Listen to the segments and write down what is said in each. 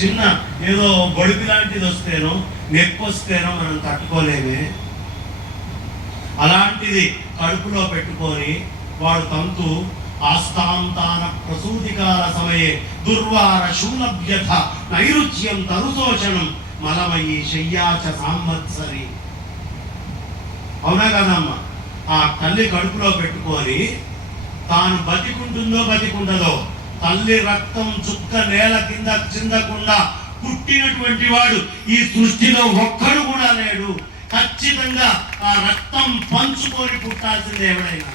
చిన్న ఏదో బొడిపి లాంటిది వస్తేనో నొప్పి వస్తేనో మనం తట్టుకోలేమే. అలాంటిది కడుపులో పెట్టుకొని వాడు తంతు ఆస్తాంతాన ప్రసూతికాల సమయే దుర్వార శూలభ్యథ నైరుచ్యం తరుశోషణం మలమయి శయ్యాచ సాంవత్సరి. అవునా కదమ్మా? ఆ తల్లి కడుపులో పెట్టుకొని తాను బతికుంటుందో బతికుండదో, తల్లి రక్తం చుక్క నేల కింద చిందకుండా పుట్టినటువంటి వాడు ఈ సృష్టిలో ఒక్కడు కూడా లేడు. ఖచ్చితంగా ఆ రక్తం పంచుకొని పుట్టాల్సింది. ఎవడైనా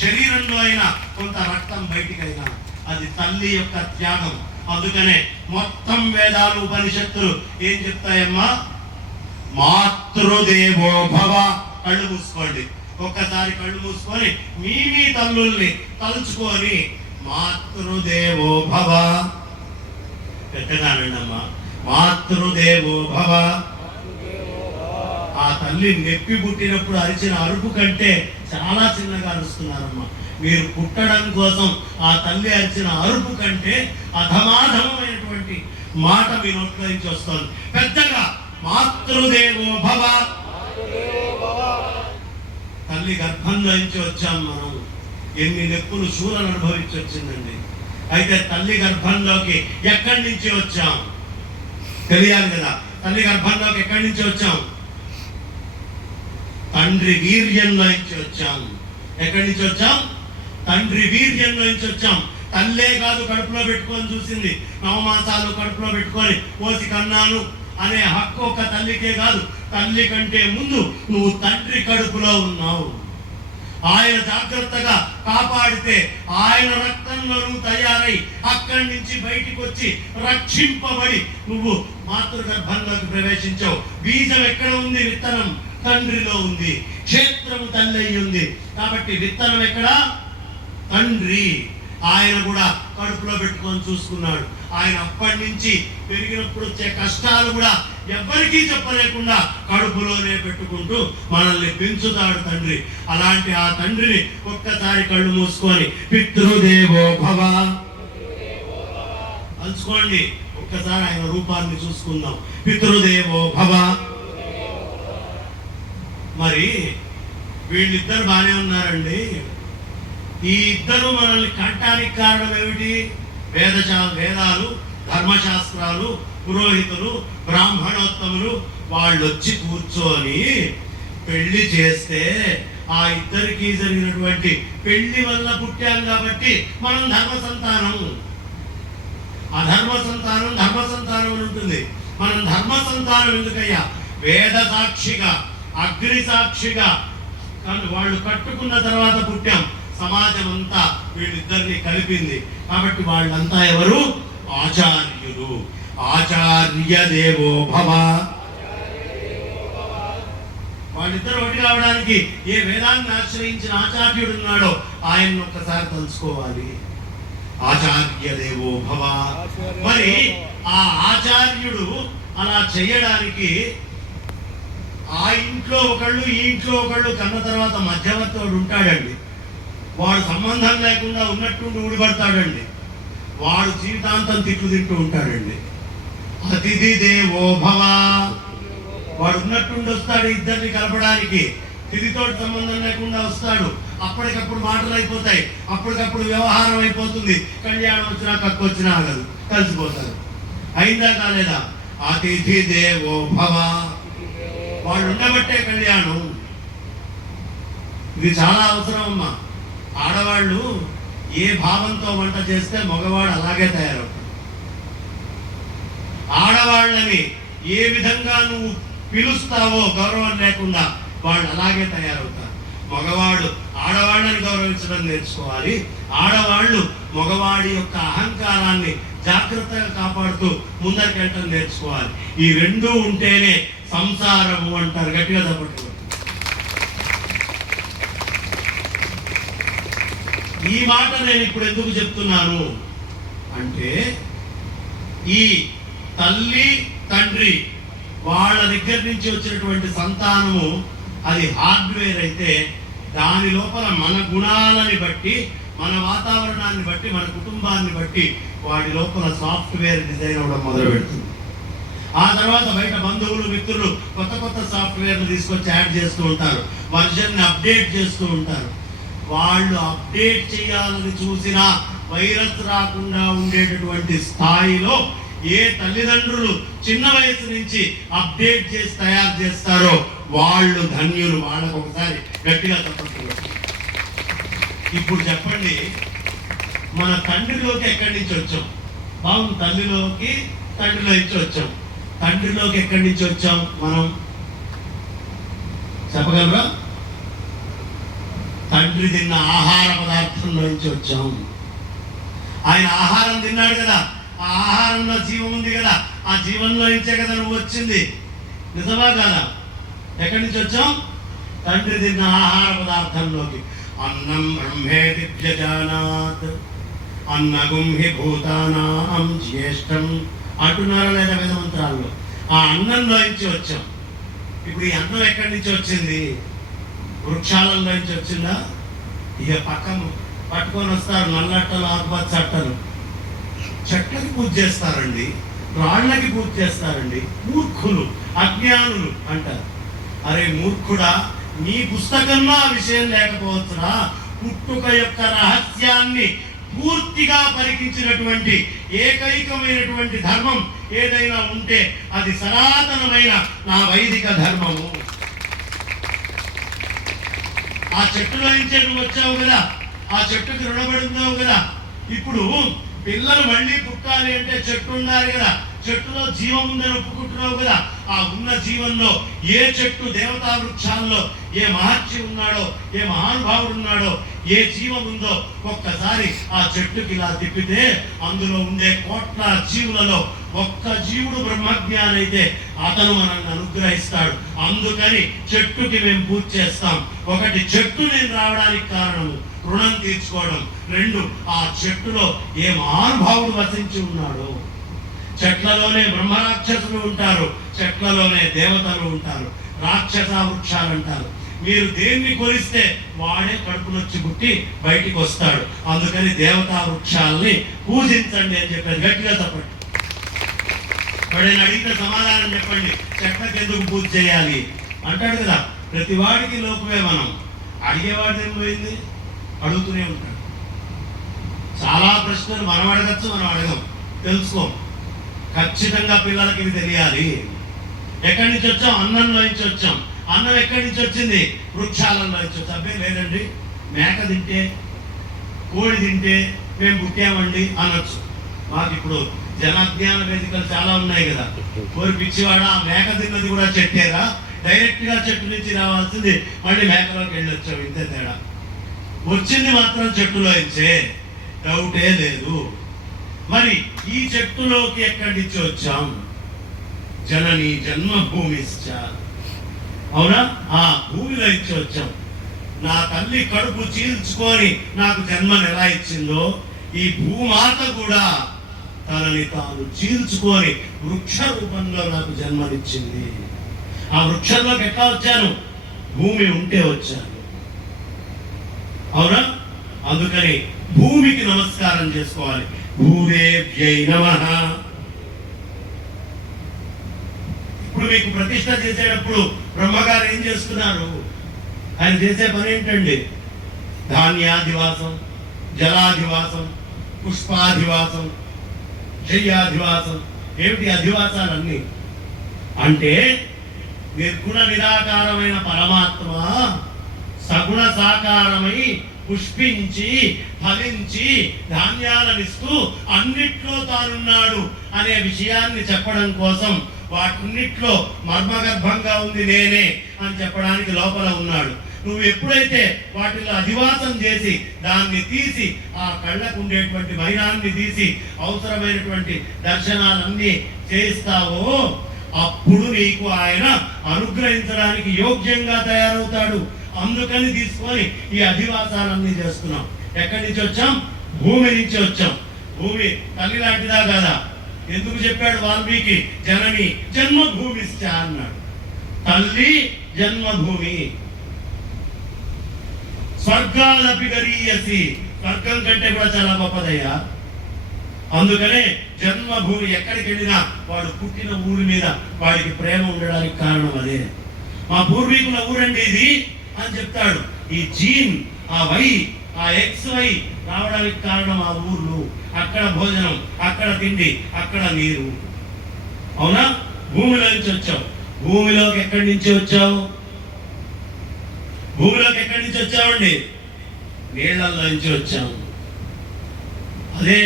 శరీరంలో అయినా కొంత రక్తం బయటికైనా అది తల్లి యొక్క త్యాగం. అందుకనే మొత్తం వేదాలు ఉపనిషత్తులు ఏం చెప్తాయమ్మా? మాతృదేవో భవ. కళ్ళు మూసుకోండి, ఒక్కసారి కళ్ళు మూసుకొని మీ తల్లుల్ని తలుచుకొని మాతృదేవో భవ పెట్టగానండమ్మా. మాతృదేవో భవ. ఆ తల్లి నెప్పి పుట్టినప్పుడు అరిచిన అరుపు కంటే చాలా చిన్నగా అరుస్తున్నారమ్మా. మీరు పుట్టడం కోసం ఆ తల్లి అరిచిన అరుపు కంటే అధమాధమైనటువంటి మాట మీ నోట్లో నుంచి వస్తుంది. పెద్దగా మాతృదేవో భవ. తల్లి గర్భంలో నుంచి వచ్చాం మనం. ఎన్ని నెప్పులు శూలను అనుభవించి వచ్చిందండి. అయితే తల్లి గర్భంలోకి ఎక్కడి నుంచి వచ్చాం తెలియాలి కదా. తల్లి గర్భంలోకి ఎక్కడి నుంచి వచ్చాం? తండ్రి వీర్యంలో నుంచి వచ్చాం. ఎక్కడి నుంచి వచ్చాం? తండ్రి వీర్యంలో నుంచి వచ్చాం. తల్లే కాదు కడుపులో పెట్టుకొని చూసింది. నవమాసాలు కడుపులో పెట్టుకొని పోసి కన్నాను అనే హక్కు ఒక తల్లికే కాదు. తల్లి కంటే ముందు నువ్వు తండ్రి కడుపులో ఉన్నావు. ఆయన జాగ్రత్తగా కాపాడితే ఆయన రక్తంలో నువ్వు తయారై అక్కడి నుంచి బయటికి వచ్చి రక్షింపబడి నువ్వు మాతృగర్భంలోకి ప్రవేశించావు. బీజం ఎక్కడ ఉంది? విత్తనం తండ్రిలో ఉంది. క్షేత్రము తల్లి అయి ఉంది. కాబట్టి విత్తనం ఎక్కడ? తండ్రి. ఆయన కూడా కడుపులో పెట్టుకొని చూసుకున్నాడు. ఆయన అప్పటి నుంచి పెరిగినప్పుడు వచ్చే కష్టాలు కూడా ఎవ్వరికీ చెప్పలేకుండా కడుపులోనే పెట్టుకుంటూ మనల్ని పెంచుతాడు తండ్రి. అలాంటి ఆ తండ్రిని ఒక్కసారి కళ్ళు మూసుకొని పితృదేవో భవ తలుచుకోండి. ఒక్కసారి ఆయన రూపాన్ని చూసుకుందాం. పితృదేవో భవ. మరి వీళ్ళిద్దరు బాగానే ఉన్నారండి. ఈ ఇద్దరు మనల్ని కంటానికి కారణం ఏమిటి? వేదాలు, ధర్మశాస్త్రాలు, పురోహితులు, బ్రాహ్మణోత్తములు వాళ్ళు వచ్చి కూర్చొని పెళ్లి చేస్తే ఆ ఇద్దరికి జరిగినటువంటి పెళ్లి వల్ల పుట్టాం కాబట్టి మనం ధర్మ సంతానం. అధర్మ సంతానం ధర్మ సంతానం అని ఉంటుంది. మనం ధర్మ సంతానం ఎందుకయ్యా? వేద సాక్షిగా, అగ్ని సాక్షిగా వాళ్ళు కట్టుకున్న తర్వాత పుట్టాం. సమాజం అంతా వీళ్ళిద్దరిని కలిపింది. కాబట్టి వాళ్ళంతా ఎవరు? ఆచార్యులు. ఆచార్య దేవో భవ. వాళ్ళిద్దరు ఒకటి కావడానికి ఏ వేదాన్ని ఆశ్రయించిన ఆచార్యుడు ఉన్నాడో ఆయన ఒక్కసారి తలుచుకోవాలి. ఆచార్య దేవో భవ. మరి ఆ ఆచార్యుడు అలా చేయడానికి ఆ ఇంట్లో ఒకళ్ళు ఈ ఇంట్లో ఒకళ్ళు కన్న తర్వాత మధ్యవర్తి వాడు ఉంటాడండి. వాడు సంబంధం లేకుండా ఉన్నట్టుండి ఊడిపడతాడండి. వాడు జీవితాంతం తిట్లు తింటూ ఉంటాడండి. అతిథి దేవో భవ. వాడు ఉన్నట్టుండి వస్తాడు ఇద్దరిని కలపడానికి. తిథితో సంబంధం లేకుండా వస్తాడు. అప్పటికప్పుడు మాటలు అయిపోతాయి, అప్పటికప్పుడు వ్యవహారం అయిపోతుంది. కళ్యాణం వచ్చినా కక్కు వచ్చినా ఆగదు, కలిసిపోతారు. అయిందా కాలేదా? అతిథి దేవో భవ. వాళ్ళు ఉండబట్టే కళ్యాణం. ఇది చాలా అవసరం అమ్మా. ఆడవాళ్ళు ఏ భావంతో వంట చేస్తే మగవాడు అలాగే తయారవుతాడు. ఆడవాళ్ళని ఏ విధంగా నువ్వు పిలుస్తావో గౌరవం లేకుండా వాళ్ళు అలాగే తయారవుతారు. మగవాడు ఆడవాళ్ళని గౌరవించడం నేర్చుకోవాలి. ఆడవాళ్ళు మగవాడి యొక్క అహంకారాన్ని జాగ్రత్తగా కాపాడుతూ ముందరికెళ్ళటం నేర్చుకోవాలి. ఈ రెండూ ఉంటేనే సంసారము అంటారు. గట్టిగా తప్పట్టు. ఈ మాట నేను ఇప్పుడు ఎందుకు చెప్తున్నాను అంటే, ఈ తల్లి తండ్రి వాళ్ళ దగ్గర నుంచి వచ్చినటువంటి సంతానము అది హార్డ్వేర్ అయితే, దాని లోపల మన గుణాలని బట్టి, మన వాతావరణాన్ని బట్టి, మన కుటుంబాన్ని బట్టి వాడి లోపల సాఫ్ట్వేర్ డిజైన్ అవ్వడం మొదలు పెడుతుంది. ఆ తర్వాత బయట బంధువులు మిత్రులు కొత్త కొత్త సాఫ్ట్వేర్లు తీసుకొచ్చి యాడ్ చేస్తూ ఉంటారు, వర్షన్ని అప్డేట్ చేస్తూ ఉంటారు. వాళ్ళు అప్డేట్ చేయాలని చూసినా వైరస్ రాకుండా ఉండేటటువంటి స్థాయిలో ఏ తల్లిదండ్రులు చిన్న వయసు నుంచి అప్డేట్ చేసి తయారు చేస్తారో వాళ్ళు ధన్యులు. వాళ్ళకు ఒకసారి గట్టిగా తప్పకుండా. ఇప్పుడు చెప్పండి, మన తండ్రిలోకి ఎక్కడి నుంచి వచ్చాం? బాగుంది, తల్లిలోకి తండ్రిలో నుంచి వచ్చాం. తండ్రిలోకి ఎక్కడి నుంచి వచ్చాం మనం చెప్పగలరా? తండ్రి తిన్న ఆహార పదార్థంలో నుంచి వచ్చాం. ఆయన ఆహారం తిన్నాడు కదా, ఆ ఆహారంలో జీవం ఉంది కదా, ఆ జీవంలో నుంచే కదా నువ్వు వచ్చింది. నిజమా కాదా? ఎక్కడి నుంచి వచ్చాం? తండ్రి తిన్న ఆహార పదార్థంలోకి. అన్నం బ్రహ్మేతి వ్యజానాత్ అన్నగుం హి భూతానాం జ్యేష్ఠం అంటున్నారా లేదా వేద మంత్రాల్లో? ఆ అన్నంలో నుంచి వచ్చాం. ఇప్పుడు ఈ అన్నం ఎక్కడి నుంచి వచ్చింది? వృక్షాలలో నుంచి వచ్చిందా? ఇక పక్కన పట్టుకొని వస్తారు నల్లట్టలు, ఆకుపచ్చ అట్టలు. చెట్లకి పూజ చేస్తారండి, రాళ్ళకి పూజ చేస్తారండి. మూర్ఖులు, అజ్ఞానులు అంటారు. అరే మూర్ఖుడా, నీ పుస్తకంలో ఆ విషయం లేకపోవచ్చురా. పుట్టుక యొక్క రహస్యాన్ని పూర్తిగా పరికించినటువంటి ఏకైకమైనటువంటి ధర్మం ఏదైనా ఉంటే అది సనాతనమైన నా వైదిక ధర్మము. ఆ చెట్టులో నుంచే నువ్వు వచ్చావు కదా, ఆ చెట్టుకి రుణపడి ఉన్నావు కదా. ఇప్పుడు పిల్లలు మళ్ళీ పుట్టాలి అంటే చెట్టు ఉండాలి కదా, చెట్టులో జీవం ఉందని ఒప్పుకుంటున్నావు కదా. ఆ ఉన్న జీవంలో ఏ చెట్టు, దేవతా వృక్షాల్లో ఏ మహర్షి ఉన్నాడో, ఏ మహానుభావుడు ఉన్నాడో, ఏ జీవం ఉందో ఒక్కసారి ఆ చెట్టుకి ఇలా తిప్పితే అందులో ఉండే కోట్ల జీవులలో ఒక్క జీవుడు బ్రహ్మజ్ఞాని అయితే అతను మనల్ని అనుగ్రహిస్తాడు. అందుకని చెట్టుకి మేము పూజ చేస్తాం. ఒకటి, చెట్టు నేను రావడానికి కారణము రుణం తీర్చుకోవడం. రెండు, ఆ చెట్టులో ఏ మహానుభావుడు వసించి ఉన్నాడో. చెట్లలోనే బ్రహ్మరాక్షసులు ఉంటారు, చెట్లలోనే దేవతలు ఉంటారు. రాక్షస వృక్షాలు అంటారు. మీరు దేన్ని కొలిస్తే వాడే కడుపునొచ్చి పుట్టి బయటికి వస్తాడు. అందుకని దేవతా వృక్షాలని పూజించండి అని చెప్పారు. గట్టిగా చెప్పండి. వాడైనా అడిగిన సమాధానం చెప్పండి. చెట్లకి ఎందుకు పూజ చేయాలి అంటాడు కదా. ప్రతి వాడికి లోపమే. మనం అడిగేవాడు ఏం పోయింది, అడుగుతూనే ఉంటాడు. చాలా ప్రశ్నలు మనం అడగచ్చు, మనం అడగం, తెలుసుకోం. ఖచ్చితంగా పిల్లలకి ఇవి తెలియాలి. ఎక్కడి నుంచి వచ్చాం? అన్నంలో నుంచి వచ్చాం. అన్నం ఎక్కడి నుంచి వచ్చింది? వృక్షాలలో నుంచి వచ్చాం. అబ్బే లేదండి, మేక తింటే, కోడి తింటే మేము పుట్టామండి అనొచ్చు. మాకు ఇప్పుడు జనాజ్ఞాన వేదికలు చాలా ఉన్నాయి కదా. కోరి పిచ్చివాడ, ఆ మేక తిన్నది కూడా చెట్టేరా, డైరెక్ట్ గా చెట్టు నుంచి రావాల్సింది మళ్ళీ మేకలోకి వెళ్ళొచ్చాం. ఇంతే తేడా. వచ్చింది మాత్రం చెట్టులో ఇచ్చే, డౌటే లేదు. మరి ఈ చెట్టులోకి ఎక్కడి నుంచి వచ్చాం? జనని జన్మభూమిశ్చ, అవునా? ఆ భూమిలో నుంచి వచ్చాం. నా తల్లి కడుపు చీల్చుకొని నాకు జన్మను ఎలా ఇచ్చిందో, ఈ భూమాత కూడా తనని తాను చీల్చుకొని వృక్ష రూపంలో నాకు జన్మనిచ్చింది. ఆ వృక్షంలోకి ఎట్లా వచ్చాను? భూమి ఉంటే వచ్చాను, అవునా? అందుకని భూమికి నమస్కారం చేసుకోవాలి. భూదేవ్యై నమః. ఇప్పుడు మీకు ప్రతిష్ట చేసేటప్పుడు బ్రహ్మగారు ఏం చేస్తున్నారు? ఆయన చేసే పని ఏంటండి? ధాన్యాధివాసం, జలాధివాసం, పుష్పాధివాసం, శయ్యాధివాసం. ఏమిటి అధివాసాలన్నీ అంటే? నిర్గుణ నిరాకారమైన పరమాత్మ సగుణ సాకారమై పుష్పించి ఫలించి ధాన్యాలనిస్తూ అన్నిట్లో తానున్నాడు అనే విషయాన్ని చెప్పడం కోసం, వాటిన్నిట్లో మర్మగర్భంగా ఉంది నేనే అని చెప్పడానికి లోపల ఉన్నాడు. నువ్వు ఎప్పుడైతే వాటిలో అధివాసం చేసి దాన్ని తీసి, ఆ కళ్ళకు ఉండేటువంటి మైనాన్ని తీసి అవసరమైనటువంటి దర్శనాలన్నీ చేయిస్తావో అప్పుడు నీకు ఆయన అనుగ్రహించడానికి యోగ్యంగా తయారవుతాడు. అందుకని తీసుకొని ఈ అధివాసాలన్నీ చేస్తున్నాం. ఎక్కడి నుంచి వచ్చాం? భూమి నుంచి వచ్చాం. భూమి తల్లి లాంటిదా కాదా? ఎందుకు చెప్పాడు వాల్మీకి? జనని జన్మభూమిశ్చ అన్నాడు. తల్లి జన్మభూమి. స్వర్గాలపి గరీయసి, స్వర్గం కంటే కూడా చాలా గొప్పదయ్యా. అందుకనే జన్మభూమి ఎక్కడికి వెళ్ళినా వాడు పుట్టిన ఊరి మీద వాడికి ప్రేమ ఉండడానికి కారణం అదే. మా పూర్వీకుల ఊరండి ఇది అని చెప్తాడు. ఈ జీన్, ఆ వై, ఆ XY రావడానికి కారణం ఆ ఊర్లు, అక్కడ భోజనం, అక్కడ తిండి, అక్కడ నీరు. అవునా? భూమిలో నుంచి వచ్చావు. భూమిలోకి ఎక్కడి నుంచి వచ్చావు? భూమిలోకి ఎక్కడి నుంచి వచ్చామండి? నీళ్ళల్లో నుంచి వచ్చాము. అదే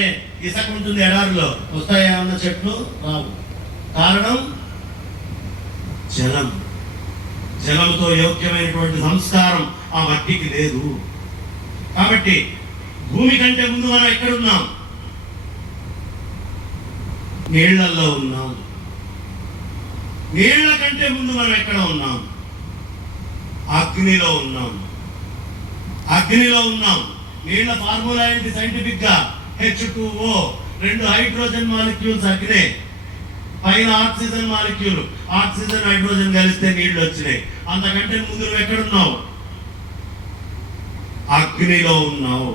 ఇసుక ఉంటుంది ఎడారిలో, వస్తాయా ఉన్న చెట్లు? రావు. కారణం జలం. జలంతో యోగ్యమైనటువంటి సంస్కారం ఆ మట్టికి లేదు. కాబట్టి భూమి కంటే ముందు మనం ఎక్కడున్నాం? నీళ్లలో ఉన్నాం. నీళ్ల కంటే ముందు మనం ఎక్కడ ఉన్నాం? అగ్నిలో ఉన్నాం. అగ్నిలో ఉన్నాం. నీళ్ల ఫార్ములా ఏంటి సైంటిఫిక్ గా? H2O, 2 హైడ్రోజన్ మాలిక్యూల్స్ అగ్నే, పైన ఆక్సిజన్ మాలిక్యూల్, ఆక్సిజన్ హైడ్రోజన్ కలిస్తే నీళ్లు వచ్చినాయి. అంతకంటే ముందు నువ్వు ఎక్కడున్నావు? అగ్నిలో ఉన్నావు.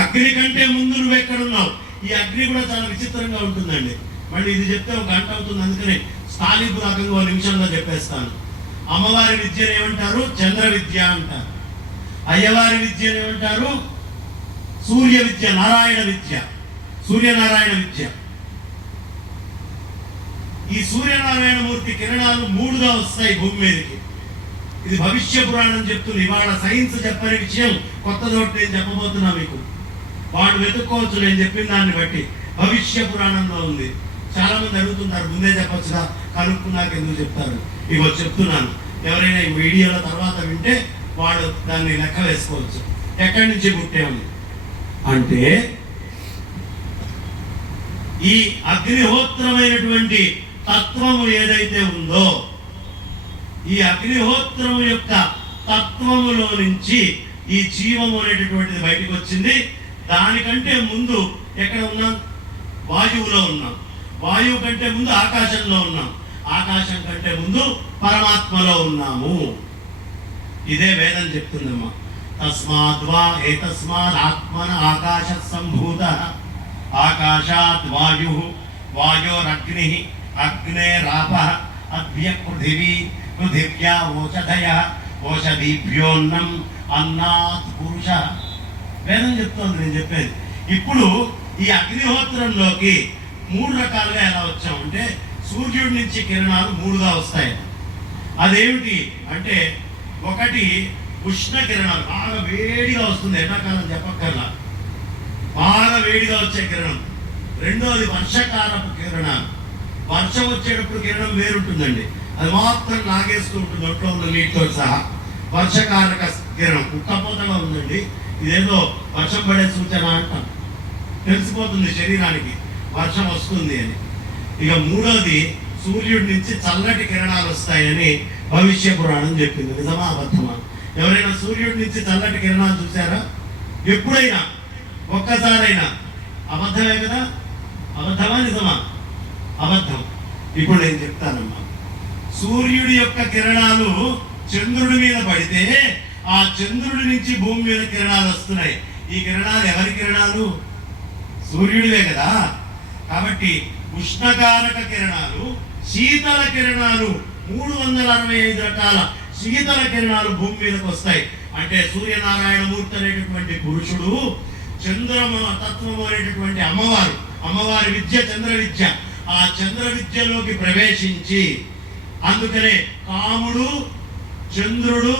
అగ్ని కంటే ముందు నువ్వు ఎక్కడున్నావు? ఈ అగ్ని కూడా చాలా విచిత్రంగా ఉంటుందండి. మళ్ళీ ఇది చెప్తే ఒక గంట అవుతుంది, అందుకని స్థానికు రకంగా 1 నిమిషంలో చెప్పేస్తాను. అమ్మవారి విద్యను ఏమంటారు? చంద్ర విద్య అంటారు. అయ్యవారి విద్యను ఏమంటారు? సూర్య విద్య, నారాయణ విద్య, సూర్యనారాయణ విద్య. ఈ సూర్యనారాయణ మూర్తి కిరణాలు 3గా వస్తాయి భూమి మీదకి. ఇది భవిష్య పురాణం చెప్తుంది. ఇవాళ సైన్స్ చెప్పని విషయం కొత్తదోటి నేను చెప్పబోతున్నా మీకు. వాడు వెతుక్కోవచ్చు నేను చెప్పిన దాన్ని బట్టి. భవిష్య పురాణంలో ఉంది. చాలా మంది అడుగుతుంటారు, ముందే చెప్పొచ్చుగా, కనుక్కున్నాక ఎందుకు చెప్తారు? ఇగో చెప్తున్నాను. ఎవరైనా ఈ వీడియోల తర్వాత వింటే వాడు దాన్ని లెక్క వేసుకోవచ్చు. ఎక్కడి నుంచి పుట్టాము అంటే, ఈ అగ్నిహోత్రమైనటువంటి తత్వము ఏదైతే ఉందో, ఈ అగ్నిహోత్రం యొక్క తత్వములో నుంచి ఈ జీవము అనేటటువంటిది బయటకు వచ్చింది. దానికంటే ముందు ఎక్కడ ఉన్నాం? వాయువులో ఉన్నాం. వాయువు కంటే ముందు ఆకాశంలో ఉన్నాం. ఆకాశం కంటే ముందు పరమాత్మలో ఉన్నాము. ఇదే వేదం చెప్తుందమ్మా. తస్మాద్వా ఏతస్మాద్ ఆత్మన ఆకాశ సంభూత, ఆకాశాద్ వాయు, వాయోరగ్ని, అగ్నేరాప, అద్భ్య పృథివీ, పృథివ్యా ఓషధయ, ఓషధీభ్యోన్నం, అన్నాత్ పురుష. వేదం చెప్తోంది, నేను చెప్పేది. ఇప్పుడు ఈ అగ్నిహోత్రంలోకి 3 రకాలుగా ఎలా వచ్చామంటే, సూర్యుడి నుంచి కిరణాలు 3గా వస్తాయి. అదేమిటి అంటే, ఒకటి ఉష్ణ కిరణాలు, బాగా వేడిగా వస్తుంది, ఎండాకాలం చెప్పక్కర్లా, బాగా వేడిగా వచ్చే కిరణం. రెండోది వర్షకాలపు కిరణాలు. వర్షం వచ్చేటప్పుడు కిరణం వేరుంటుందండి, అది మాత్రం లాగేస్తూ ఉంటుంది ఒంట్లో ఉన్న నీటితో సహా. వర్షకారక కిరణం ఉక్కపోతగా ఉందండి, ఇదేదో వర్షం పడే సూచన అంటాం, తెలిసిపోతుంది శరీరానికి వర్షం వస్తుంది అని. ఇక మూడోది సూర్యుడి నుంచి చల్లటి కిరణాలు వస్తాయని భవిష్య పురాణం చెప్పింది. నిజమా అబద్ధమా? ఎవరైనా సూర్యుడి నుంచి చల్లటి కిరణాలు చూసారా? ఎప్పుడైనా ఒక్కసారైనా? అబద్ధమే కదా. అబద్ధమా నిజమా? అబద్ధం. ఇప్పుడు నేను చెప్తానమ్మా. సూర్యుడి యొక్క కిరణాలు చంద్రుడి మీద పడితే ఆ చంద్రుడి నుంచి భూమి మీద కిరణాలు వస్తున్నాయి. ఈ కిరణాలు ఎవరి కిరణాలు? సూర్యుడివే కదా. కాబట్టి ఉష్ణకారక కిరణాలు, శీతల కిరణాలు, 365 రకాల శీతల కిరణాలు భూమి మీదకి వస్తాయి. అంటే సూర్యనారాయణ మూర్తి అనేటటువంటి పురుషుడు, చంద్రమ తత్వము అనేటటువంటి అమ్మవారు, అమ్మవారి విద్య చంద్ర విద్య, ఆ చంద్ర విద్యలోకి ప్రవేశించి, అందుకనే కాముడు, చంద్రుడు,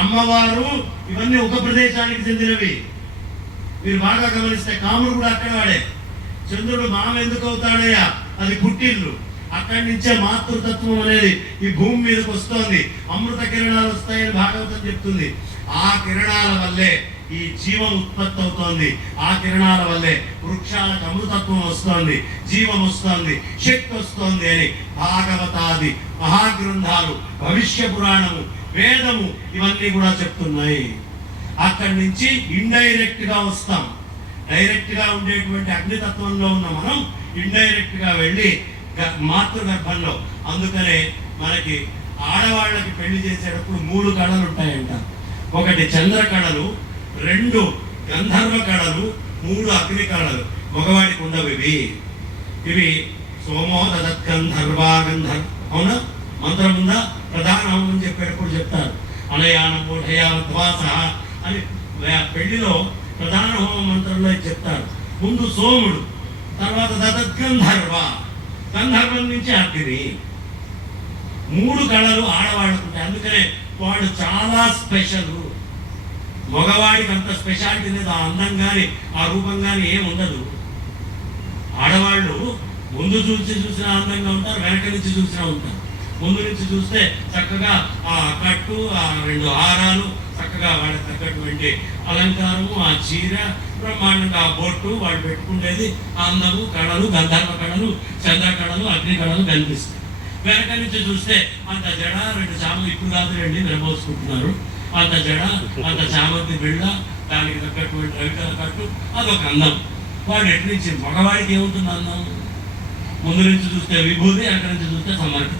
అమ్మవారు ఇవన్నీ ఒక ప్రదేశానికి చెందినవి. మీరు బాగా గమనిస్తే కాముడు కూడా అక్కడ వాడే. చంద్రుడు మామ ఎందుకు అవుతాడయ్యా? అది పుట్టిల్లు. అక్కడి నుంచే మాతృతత్వం అనేది ఈ భూమి మీదకి వస్తోంది. అమృత కిరణాలు వస్తాయని భాగవతం చెప్తుంది. ఆ కిరణాల వల్లే ఈ జీవం ఉత్పత్తి అవుతోంది. ఆ కిరణాల వల్లే వృక్షాలకు అమృతత్వం వస్తోంది, జీవం వస్తోంది, శక్తి వస్తోంది అని భాగవతాది మహాగ్రంథాలు, భవిష్య పురాణము, వేదము ఇవన్నీ కూడా చెప్తున్నాయి. అక్కడి నుంచి ఇండైరెక్ట్ గా వస్తాం. డైరెక్ట్ గా ఉండేటువంటి అగ్నితత్వంలో ఉన్న మనం ఇండైరెక్ట్ గా వెళ్ళి మాతృగర్భంలో. అందుకనే మనకి ఆడవాళ్ళకి పెళ్లి చేసేటప్పుడు 3 కళలు ఉంటాయంట. ఒకటి చంద్ర కళలు, 2 గంధర్వ కళలు, 3 అగ్ని కళలు మగవాడికి ఉండవు. ఇవి సోమో దదత్గంధర్వాగంధర్, అవునా? మంత్రం ఉందా? ప్రధాన హోమం చెప్పేటప్పుడు చెప్తారు అనయానమూఢయాధ్వాస అని. పెళ్లిలో ప్రధాన హోమ మంత్రంలో చెప్తారు. ముందు సోముడు, తర్వాత దదత్గంధర్వ, గంధర్వం నుంచి అగ్ని. 3 కళలు ఆడవాళ్ళకు ఉంటాయి. అందుకనే వాడు చాలా స్పెషల్. మగవాడికి అంత స్పెషాలిటీ లేదు. ఆ అందం కానీ ఆ రూపం కానీ ఏం ఉండదు. ఆడవాళ్ళు ముందు చూసిన అందంగా ఉంటారు, వెనక నుంచి చూసినా ఉంటారు. ముందు నుంచి చూస్తే చక్కగా ఆ కట్టు, ఆ 2 హారాలు, చక్కగా వాళ్ళకి తగ్గటువంటి అలంకారము, ఆ చీర, బ్రహ్మాండంగా ఆ బొట్టు, వాళ్ళు పెట్టుకునేది అందము, కళలు, గంధర్వ కళలు, చంద్ర కళలు, అగ్ని కళలు కనిపిస్తాయి. వెనక నుంచి చూస్తే అంత జడ, 2 చామలు, ఇప్పుడు కాదు రండి నిలబోసుకుంటున్నారు, అంత జడ, అంత చామంతి బిళ్ళ, దానికి తగ్గటువంటి రవికల కట్టు, అదొక అందం. వాడు ఎటు నుంచి మగవాడికి ఏముంటుంది అందం? ముందు నుంచి చూస్తే విభూతి, వెనక నుంచి చూస్తే సమర్పణ.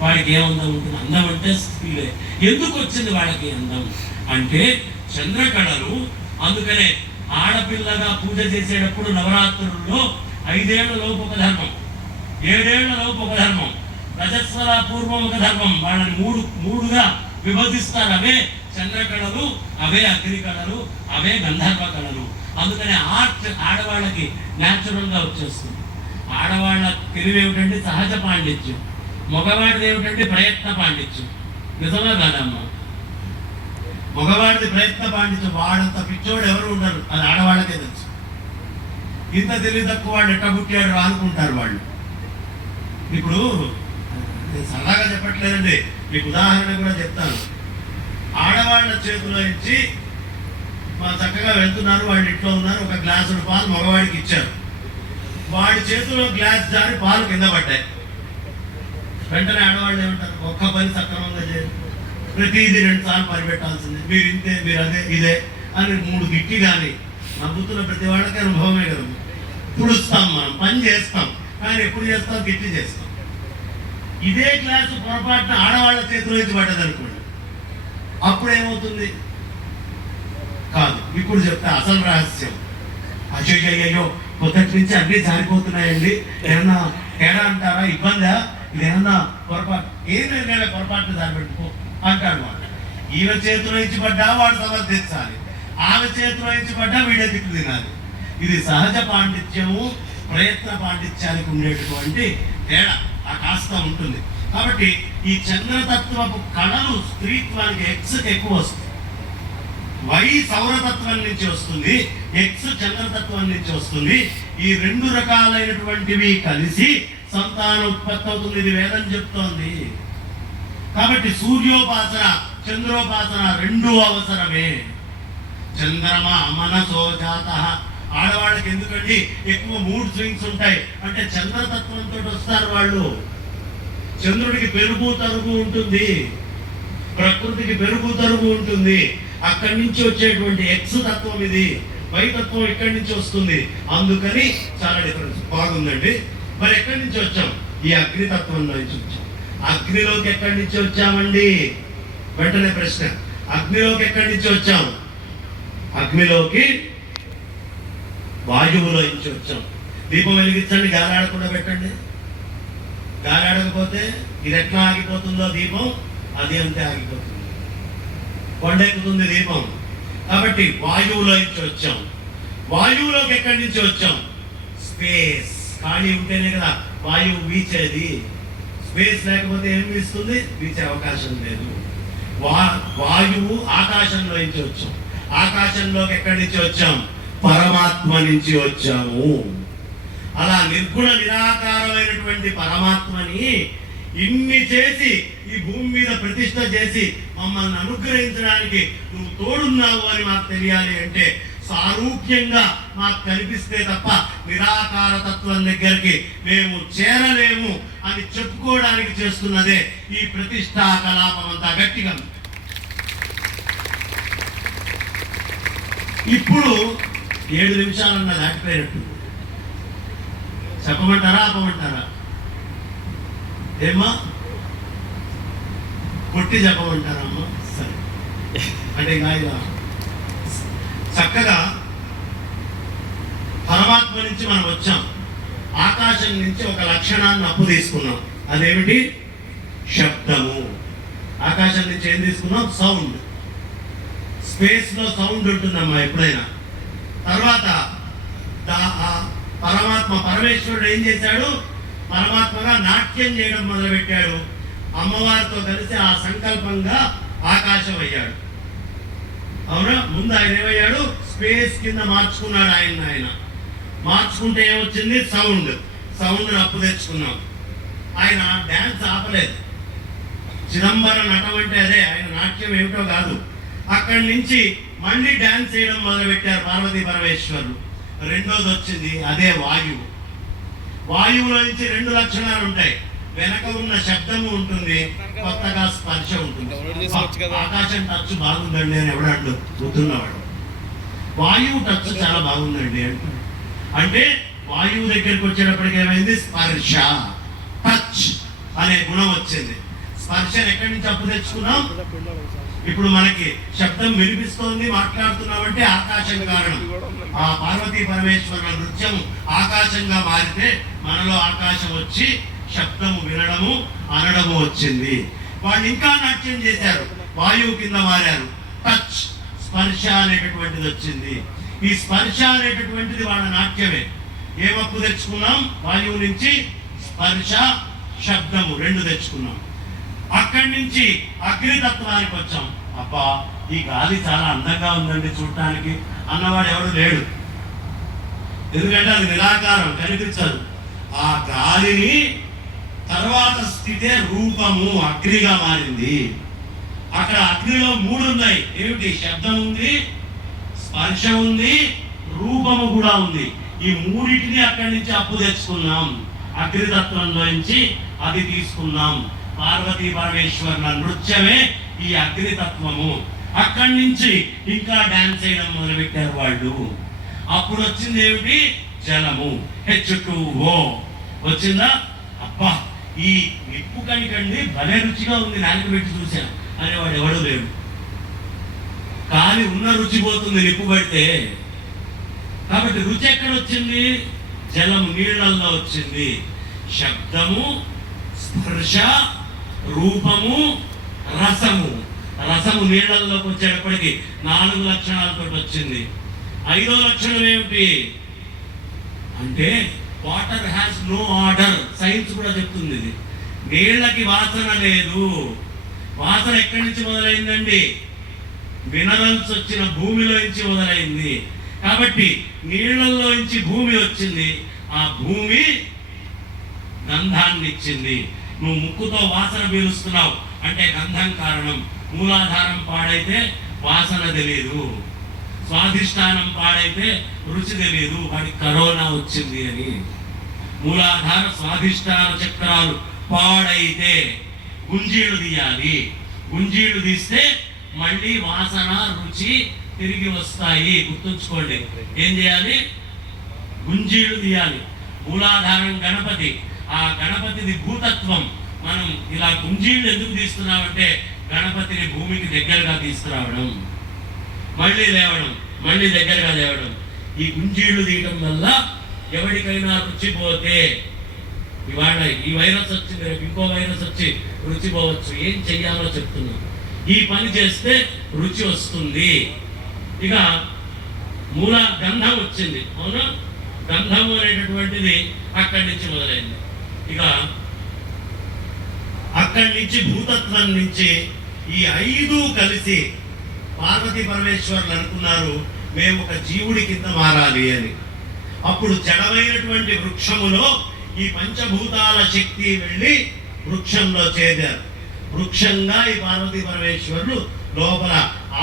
వాడికి ఏమందం ఉంటుంది? అందం అంటే స్త్రీలే. ఎందుకు వచ్చింది వాళ్ళకి అందం అంటే చంద్రకళలు. అందుకనే ఆడపిల్లగా పూజ చేసేటప్పుడు నవరాత్రుల్లో 5 ఏళ్లలోపు ఒక ధర్మం, 7 ఏళ్లలోపు ఒక ధర్మం, రజస్వల పూర్వం ఒక ధర్మం. వాళ్ళని మూడుగా విభజిస్తారు. అవే చంద్రకళలు, అవే అగ్ని కళలు, అవే గంధర్వ కళలు. అందుకనే ఆర్ట్ ఆడవాళ్ళకి న్యాచురల్గా వచ్చేస్తుంది. ఆడవాళ్ళ తెలివి ఏమిటంటే సహజ పాండిత్యం, మగవాడిది ఏమిటంటే ప్రయత్న పాండిత్యం. నిజమా కాదమ్మా? మగవాడిది ప్రయత్న పాండిత్యం. వాడంత పిచ్చోడు ఎవరు ఉండరు, అది ఆడవాళ్ళకే తెలుసు. ఇంత తెలివి తక్కువ వాడు ఎట్ట పుట్టాడు అనుకుంటారు వాళ్ళు. ఇప్పుడు నేను సరదాగా చెప్పట్లేదండి, మీకు ఉదాహరణ కూడా చెప్తాను. ఆడవాళ్ళ చేతిలో ఇచ్చి మా చక్కగా వెళ్తున్నారు, వాళ్ళ ఇంట్లో ఉన్నారు, ఒక గ్లాసుడు పాలు మగవాడికి ఇచ్చారు. వాడి చేతిలో గ్లాస్ జారి పాలు కింద పడ్డాయి. వెంటనే ఆడవాళ్ళు ఏమంటారు? ఒక్క పని సక్రమంగా చేయాలి, ప్రతిదీ 2 సార్లు పరిపెట్టాల్సిందే, మీరు ఇంతే, మీరు అదే, ఇదే అని 3 గిట్టి. కానీ నవ్వుతున్న ప్రతి వాళ్ళకి అనుభవమే కదా. పుడుస్తాం, మనం పని చేస్తాం, కానీ ఎప్పుడు చేస్తాం? గిట్టి చేస్తాం. ఇదే గ్లాసు పొరపాటున ఆడవాళ్ళ చేతిలో నుంచి పడ్డది అనుకోండి, అప్పుడు ఏమవుతుంది? కాదు, ఇప్పుడు చెప్తే అసలు రహస్యం. అయ్యో పొద్దుటి నుంచి అన్నీ జారిపోతున్నాయండి, ఏమన్నా తేడా అంటారా? ఇబ్బందా? ఇది ఏమన్నా పొరపాటు? ఏం లేదు, పొరపాటున జారిపెట్టుకో అంటాడు వాడు. ఈమె చేతిలో నుంచి పడ్డా వాడు సమర్థించాలి, ఆమె చేతిలో నుంచి పడ్డా వీడే తిట్టు తినాలి. ఇది సహజ పాండిత్యము, ప్రయత్న పాండిత్యానికి ఉండేటటువంటి తేడా ఆ కాస్త ఉంటుంది. కాబట్టి ఈ చంద్రతత్వపు కళలు స్త్రీత్వానికి ఎక్స్కి ఎక్కువ వస్తుంది. వై సౌరతత్వం నుంచి వస్తుంది, ఎక్స్ చంద్రతత్వం నుంచి వస్తుంది. ఈ 2 రకాలైనటువంటివి కలిసి సంతాన ఉత్పత్తి అవుతుంది. ఇది వేదం చెప్తోంది. కాబట్టి సూర్యోపాసన, చంద్రోపాసన 2 అవసరమే. చంద్రమా మనసో జాత. ఆడవాళ్ళకి ఎందుకండి ఎక్కువ మూడ్ స్వింగ్స్ ఉంటాయి అంటే చంద్రతత్వంతో వస్తారు వాళ్ళు. చంద్రుడికి పెరుగు తరుగు ఉంటుంది, ప్రకృతికి పెరుగు తరుగు ఉంటుంది. అక్కడి నుంచి వచ్చేటువంటి ఎక్స్ తత్వం ఇది, వై తత్వం ఇక్కడి నుంచి వస్తుంది. అందుకని చాలా డిఫరెన్స్. బాగుందండి. మరి ఎక్కడి నుంచి వచ్చాం? ఈ అగ్నితత్వంలో నుంచి వచ్చాం. అగ్నిలోకి ఎక్కడి నుంచి వచ్చామండి? వెంటనే ప్రశ్న, అగ్నిలోకి ఎక్కడి నుంచి వచ్చాం? అగ్నిలోకి వాయువులో నుంచి వచ్చాం. దీపం వెలిగించండి, గాలి ఆడకుండా పెట్టండి. గాలి ఆడకపోతే ఇది ఎట్లా ఆగిపోతుందో దీపం, అది అంతే ఆగిపోతుంది, కొండెక్కుతుంది దీపం. కాబట్టి వాయువులో నుంచి వచ్చాం. వాయువులోకి ఎక్కడి నుంచి వచ్చాం? స్పేస్. ఖాళీ ఉంటేనే కదా వాయువు వీచేది. స్పేస్ లేకపోతే ఏం వీస్తుంది? వీచే అవకాశం లేదు. వాయువు ఆకాశంలో నుంచి వచ్చాం. ఆకాశంలోకి ఎక్కడి నుంచి వచ్చాం? పరమాత్మ నుంచి వచ్చాము. అలా నిర్గుణ నిరాకారమైనటువంటి పరమాత్మని ఇన్ని చేసి ఈ భూమి మీద ప్రతిష్ట చేసి మమ్మల్ని అనుగ్రహించడానికి నువ్వు తోడున్నావు అని మాకు తెలియాలి అంటే సారూప్యంగా మాకు కనిపిస్తే తప్ప నిరాకార తత్వం దగ్గరికి మేము చేరలేము అని చెప్పుకోవడానికి చేస్తున్నదే ఈ ప్రతిష్టా కలాపం అంతా. గట్టిగా ఇప్పుడు 7 నిమిషాలన్న దాటిపోయినట్టు. చెప్పమంటారా ఆపమంటారా? ఏమ్మా కొట్టి చెప్పమంటారమ్మా? సరే అంటే ఇంకా చక్కగా పరమాత్మ నుంచి మనం వచ్చాం. ఆకాశం నుంచి ఒక లక్షణాన్ని అప్పు తీసుకున్నాం. అదేమిటి? శబ్దము. ఆకాశం నుంచి ఏం తీసుకున్నాం? సౌండ్. స్పేస్ లో సౌండ్ ఉంటుందమ్మా ఎప్పుడైనా. తర్వాత పరమాత్మ పరమేశ్వరుడు ఏం చేశాడు? పరమాత్మగా నాట్యం చేయడం మొదలుపెట్టాడు. అమ్మవారితో కలిసి ఆ సంకల్పంగా ఆకాశం అయ్యాడు. అవునా? ముందు ఆయన ఏమయ్యాడు? స్పేస్ కింద మార్చుకున్నాడు ఆయన. మార్చుకుంటే ఏమొచ్చింది? సౌండ్. సౌండ్ అప్పు తెచ్చుకున్నాం. ఆయన డ్యాన్స్ ఆపలేదు. చిదంబర నటం అంటే అదే, ఆయన నాట్యం ఏమిటో కాదు. అక్కడి నుంచి మళ్ళీ డ్యాన్స్ చేయడం మొదలుపెట్టారు పార్వతీ పరమేశ్వరులు. రెండోది వచ్చింది, అదే వాయువు. వాయువులో నుంచి 2 లక్షణాలు ఉంటాయి. వెనక ఉన్న శబ్దము ఉంటుంది, కొత్తగా స్పర్శ ఉంటుంది. ఆకాశం టచ్ బాగుందండి అని ఎవడాడు గుర్తున్నవాడు. వాయువు టచ్ చాలా బాగుందండి అంటే వాయువు దగ్గరికి వచ్చేటప్పటికి ఏమైంది? స్పర్శ, టచ్ అనే గుణం వచ్చింది. స్పర్శను ఎక్కడి నుంచి అప్పు తెచ్చుకున్నాం? ఇప్పుడు మనకి శబ్దం వినిపిస్తోంది, మాట్లాడుతున్నామంటే ఆకాశం కారణం. ఆ పార్వతీ పరమేశ్వరుల నృత్యం ఆకాశంగా మారితే మనలో ఆకాశం వచ్చి శబ్దము వినడము, అనడము వచ్చింది. వాళ్ళు ఇంకా నాట్యం చేశారు, వాయువు కింద మారారు. టచ్, స్పర్శ అనేటటువంటిది వచ్చింది. ఈ స్పర్శ అనేటటువంటిది వాళ్ళ నాట్యమే. ఏమప్పు తెచ్చుకున్నాం? వాయువు నుంచి స్పర్శ, శబ్దము 2 తెచ్చుకున్నాం. అక్కడి నుంచి అగ్నితత్వానికి వచ్చాం. అబ్బా, ఈ గాలి చాలా అందంగా ఉందండి చూడటానికి అన్నవాడు ఎవడు లేడు. ఎందుకంటే అది నిరాకారం, కనిపించదు. ఆ గాలిని తర్వాత స్థితే రూపము, అగ్నిగా మారింది. అక్కడ అగ్నిలో 3 ఉన్నాయి. ఏమిటి? శబ్దం ఉంది, స్పర్శ ఉంది, రూపము కూడా ఉంది. ఈ 3టిని అక్కడి నుంచి అప్పు తెచ్చుకున్నాం. అగ్నితత్వంలో నుంచి అది తీసుకున్నాం. పార్వతీ పరమేశ్వరుల నృత్యమే ఈ అగ్నితత్వము. అక్కడి నుంచి ఇంకా డాన్స్ చేయడం మొదలుపెట్టారు వాళ్ళు. అప్పుడు వచ్చింది ఏమిటి? జలము, H2O వచ్చిందా? అబ్బా, ఈ నిప్పు కనికండి భలే రుచిగా ఉంది, నాలుగు పెట్టి చూశాను అనేవాడు ఎవడు లేడు. కానీ ఉన్న రుచి పోతుంది నిప్పు పడితే. కాబట్టి రుచి ఎక్కడ వచ్చింది? జలము, నీళ్లలో వచ్చింది. శబ్దము, స్పర్శ, రూపము, రసము. రసము నీళ్లలోకి వచ్చేటప్పటికి 4 లక్షణాలతో వచ్చింది. 5వ లక్షణం ఏమిటి అంటే water has no odour. Science కూడా చెప్తుంది ఇది. నీళ్ళకి వాసన లేదు. వాసన ఎక్కడి నుంచి మొదలైందండి? మినరల్స్ వచ్చిన భూమిలో నుంచి మొదలైంది. కాబట్టి నీళ్లలో నుంచి భూమి వచ్చింది. ఆ భూమి గంధాన్ని ఇచ్చింది. నువ్వు ముక్కుతో వాసన పీలుస్తున్నావు అంటే గంధం కారణం. మూలాధారం పాడైతే వాసన తెలియదు, స్వాధిష్టానం పాడైతే రుచి తెలియదు. వాడికి కరోనా వచ్చింది అని. మూలాధార స్వాధిష్టాన చక్రాలు పాడైతే గుంజీలు తీయాలి. గుంజీలు తీస్తే మళ్ళీ వాసన, రుచి తిరిగి వస్తాయి. గుర్తుంచుకోండి. ఏం చేయాలి? గుంజీలు తీయాలి. మూలాధారం గణపతి. ఆ గణపతిది భూతత్వం. మనం ఇలా గుంజీళ్ళు ఎందుకు తీస్తున్నామంటే గణపతిని భూమికి దగ్గరగా తీసుకురావడం, మళ్ళీ లేవడం, మళ్ళీ దగ్గరగా లేవడం. ఈ గుంజీళ్ళు తీయడం వల్ల ఎవరికైనా రుచిపోతే, ఇవాళ ఈ వైరస్ వచ్చింది, రేపు ఇంకో వైరస్ వచ్చి రుచిపోవచ్చు. ఏం చెయ్యాలో చెప్తున్నాం. ఈ పని చేస్తే రుచి వస్తుంది. ఇక మూల గంధం వచ్చింది. అవునా? గంధము అనేటటువంటిది అక్కడి నుంచి మొదలైంది. ఇక అక్కడి నుంచి భూతత్వం నుంచి ఈ 5 కలిసి పార్వతీ పరమేశ్వరులు అనుకున్నారు, మేము ఒక జీవుడి కింద మారాలి అని. అప్పుడు జడమైనటువంటి వృక్షములో ఈ పంచభూతాల శక్తి వెళ్ళి వృక్షంలో చేరారు. వృక్షంగా ఈ పార్వతీ పరమేశ్వరులు లోపల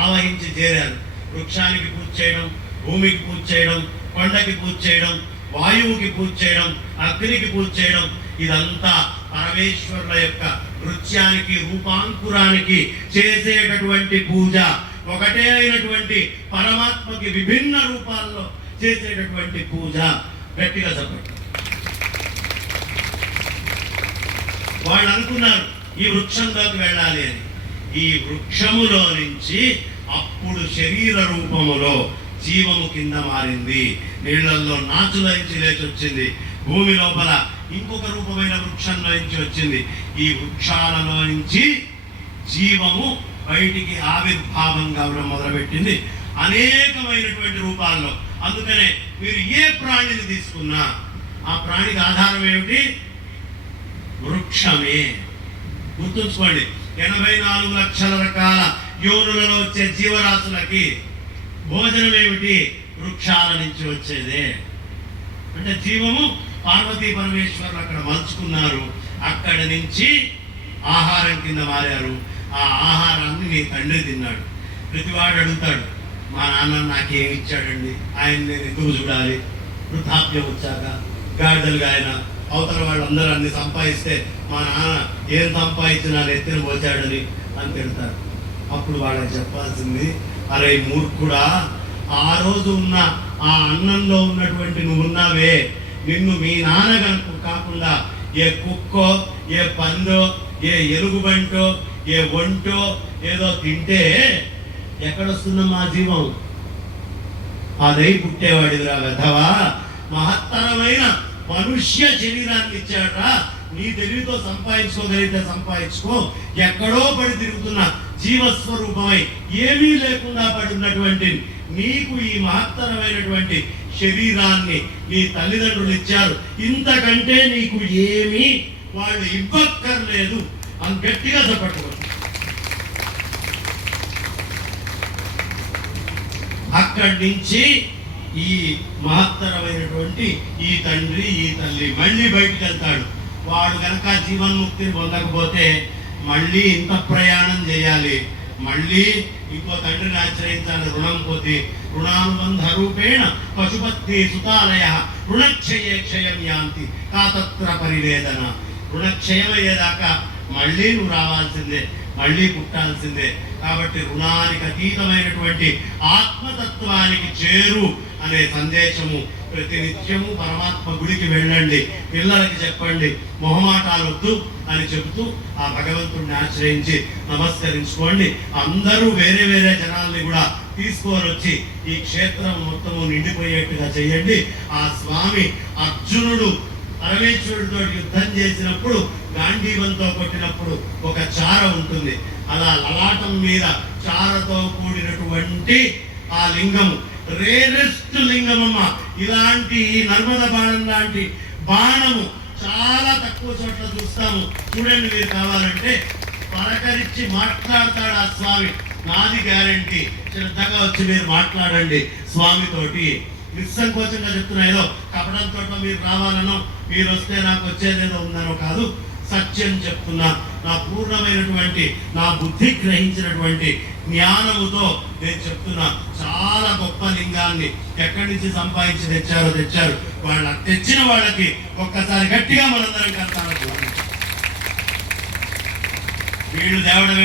ఆవహించి చేరారు. వృక్షానికి పూజ చేయడం, భూమికి పూజ చేయడం, కొండకి పూజ చేయడం, వాయువుకి పూజ చేయడం, అగ్నికి పూజ చేయడం, ఇదంతా పరమేశ్వరుల యొక్క నృత్యానికి, రూపాంకురానికి చేసేటటువంటి పూజ. ఒకటే అయినటువంటి పరమాత్మకి విభిన్న రూపాల్లో చేసేటటువంటి పూజ. గట్టిగా చెప్పండి. వాళ్ళు అనుకున్నారు ఈ వృక్షంలోకి వెళ్ళాలి అని. ఈ వృక్షములో నుంచి అప్పుడు శరీర రూపములో జీవము కింద మారింది. నీళ్లలో నాచులోంచి లేచి వచ్చింది. భూమి లోపల ఇంకొక రూపమైన వృక్షంలో నుంచి వచ్చింది. ఈ వృక్షాలలో నుంచి జీవము బయటికి ఆవిర్భావం కావడం మొదలుపెట్టింది అనేకమైనటువంటి రూపాల్లో. అందుకనే మీరు ఏ ప్రాణిని తీసుకున్నా ఆ ప్రాణికి ఆధారం ఏమిటి? వృక్షమే. గుర్తుంచుకోండి, 84 లక్షల రకాల యోనులలో వచ్చే జీవరాశులకి భోజనం ఏమిటి? వృక్షాల నుంచి వచ్చేదే. అంటే జీవము పార్వతీ పరమేశ్వరులు అక్కడ మలుచుకున్నారు. అక్కడి నుంచి ఆహారం కింద మారారు. ఆ ఆహారాన్ని నీ తండ్రి తిన్నాడు. ప్రతివాడు అడుగుతాడు, మా నాన్న నాకేమి ఇచ్చాడండి, ఆయన నేను ఎందుకు చూడాలి? వృద్ధాప్యం వచ్చాక గాడిదలుగా ఆయన అవతల వాళ్ళందరూ అన్ని సంపాదిస్తే మా నాన్న ఏం సంపాదించినా నెత్తిన పోచాడని అని తిడతారు. అప్పుడు వాళ్ళకి చెప్పాల్సింది, అరే మూర్ఖుడా, ఆ రోజు ఉన్న ఆ అన్నంలో ఉన్నటువంటి నువ్వు ఉన్నావే, నిన్ను మీ నాన్న కాకుండా ఏ కుక్కో, ఏ పందో, ఏ ఎలుగుబంటో, ఏ ఒంటో ఏదో తింటే ఎక్కడొస్తున్నా మా జీవం? అదై పుట్టేవాడిదిరా వెధవా, మహత్తరమైన మనుష్య శరీరాన్ని ఇచ్చాడ్రా. నీ తెలివితో సంపాదించుకోగలిగితే సంపాదించుకో. ఎక్కడో పడి తిరుగుతున్న జీవస్వరూపమై ఏమీ లేకుండా పడినటువంటి నీకు ఈ మహత్తరమైనటువంటి శరీరాన్ని నీ తల్లిదండ్రులు ఇచ్చారు. ఇంతకంటే నీకు ఏమీ వాళ్ళు ఇవ్వక్కర్లేదు అని గట్టిగా చెప్పట్టుకోండి. అక్కడి నుంచి ఈ మహత్తరమైనటువంటి ఈ తండ్రి ఈ తల్లి మళ్ళీ బయటికి వెళ్తాడు. వాడు కనుక జీవన్ముక్తిని పొందకపోతే మళ్ళీ ఇంత ప్రయాణం చేయాలి. మళ్ళీ ఇంకో తండ్రిని ఆశ్రయించాలి. రుణం పోతే రుణానుబంధ రూపేణ పశుపత్ని సుతాలయ రుణక్షయే క్షయం యాంతి కాతత్ర పరివేదన. రుణక్షయం అయ్యేదాకా మళ్ళీ నువ్వు రావాల్సిందే, మళ్ళీ పుట్టాల్సిందే. కాబట్టి రుణానికి అతీతమైనటువంటి ఆత్మతత్వానికి చేరు అనే సందేశము ప్రతినిత్యము పరమాత్మ గుడికి వెళ్ళండి, పిల్లలకి చెప్పండి, మొహమాటాలు వద్దు అని చెబుతూ ఆ భగవంతుడిని ఆశ్రయించి నమస్కరించుకోండి. అందరూ వేరే వేరే జనాల్ని కూడా తీసుకొని వచ్చి ఈ క్షేత్రం మొత్తము నిండిపోయేట్టుగా చేయండి. ఆ స్వామి అర్జునుడు పరమేశ్వరుడితో యుద్ధం చేసినప్పుడు గాంధీవంతో కొట్టినప్పుడు ఒక చార ఉంటుంది. అలా లలాటం మీద చారతో కూడినటువంటి ఆ లింగము రేరెస్ట్ లింగమమ్మ. ఇలాంటి నర్మద బాణం లాంటి బాణము చాలా తక్కువ చోట్ల చూస్తాము. చూడండి, మీరు కావాలంటే పలకరించి మాట్లాడతాడు ఆ స్వామి. నాది గ్యారంటీ. శ్రద్ధగా వచ్చి మీరు మాట్లాడండి స్వామితోటి. నిస్సంకోచంగా చెప్తున్నా, ఏదో కపడంతో మీరు రావాలనో మీరు వస్తే నాకు వచ్చేదేదో ఉందనో కాదు. సత్యం చెప్తున్నా. నా పూర్ణమైనటువంటి నా బుద్ధి గ్రహించినటువంటి జ్ఞానముతో నేను చెప్తున్నా. చాలా గొప్ప లింగాన్ని ఎక్కడి నుంచి సంపాదించి తెచ్చారు. వాళ్ళ తెచ్చిన వాళ్ళకి ఒక్కసారి గట్టిగా మనందరం కడతారు. వీళ్ళు దేవడం